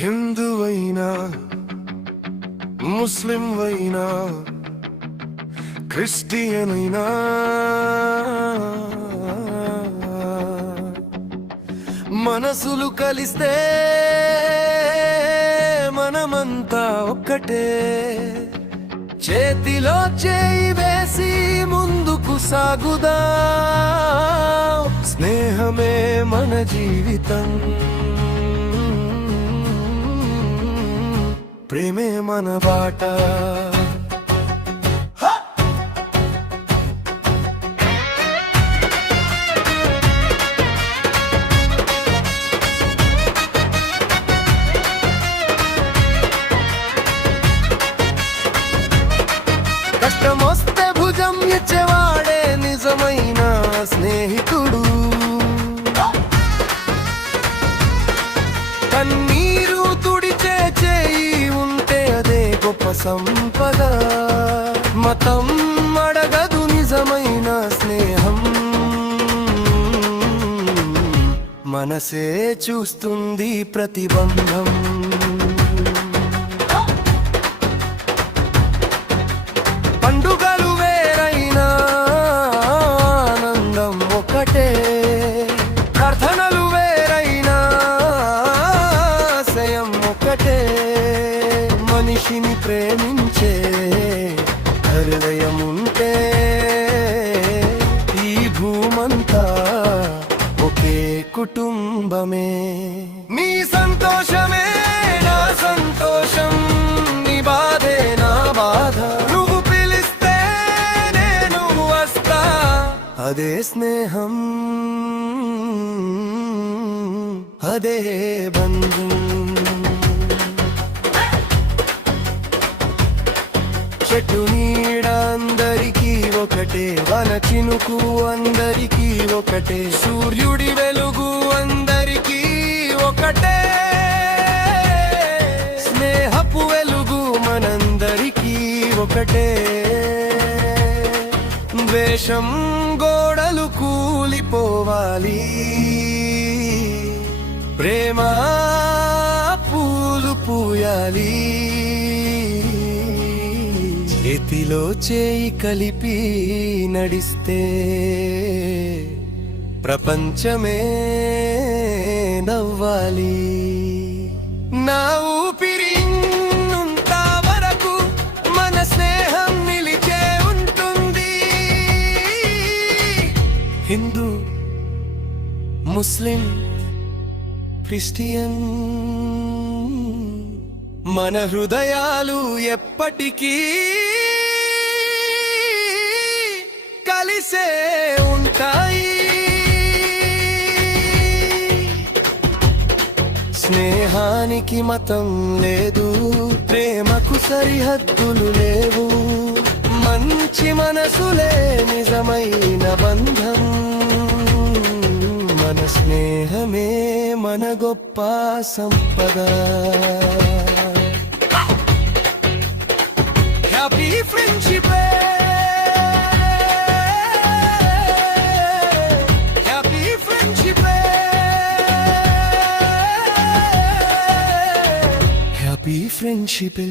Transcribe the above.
హిందువైనా ముస్లిం వైనా Christian అయినా మనసులు కలిస్తే మనమంతా ఒక్కటే. చేతిలో చేయి వేసి ముందుకు సాగుదా, స్నేహమే మన జీవితం, ప్రేమే మన బాట. కష్టమొస్తే భుజం ఇచ్చేవాడే నిజమైన స్నేహితుడు. కన్నీరు తుడిచే చేయి ఉంటే అదే గొప్ప సంపద. మతం అడగదు నిజమైన స్నేహం, మనసే చూస్తుంది ప్రతిబంధం. పండుగలు వేరైనా ఆనందం ఒకటే, ప్రార్థనలు వేరైనా ఆశయం ఒకటే. మనిషిని ప్రేమించే హృదయం ఉంటే ఈ భూమంతా ఒకే కుటుంబమే. నీ సంతోషమే నా సంతోషం, నీ బాధే నా బాధ. నువ్వు పిలిస్తే నేను వస్తా, అదే స్నేహం, అదే బంధం. చెట్టు నీడ అందరికీ ఒకటే, వన చినుకు అందరికీ ఒకటే, సూర్యుడి వెలుగు అందరికీ ఒకటే. స్నేహపు వెలుగు మనందరికీ ఒకటే. ద్వేషం గోడలు కూలిపోవాలి, ప్రేమ పూలు పూయాలి. చేతిలో చేయి కలిపి నడిస్తే ప్రపంచమే నవ్వాలి. నా ఊపిరిన్నంత వరకు మన స్నేహం నిలిచే ఉంటుంది. హిందూ, ముస్లిం, క్రిస్టియన్, మన హృదయాలు ఎప్పటికీ కలిసే ఉంటాయి. స్నేహానికి మతం లేదు, ప్రేమకు సరిహద్దులు లేవు. మంచి మనసులే నిజమైన బంధం, మన స్నేహమే మన గొప్ప సంపద. Happy friendship, happy friendship, happy friendship.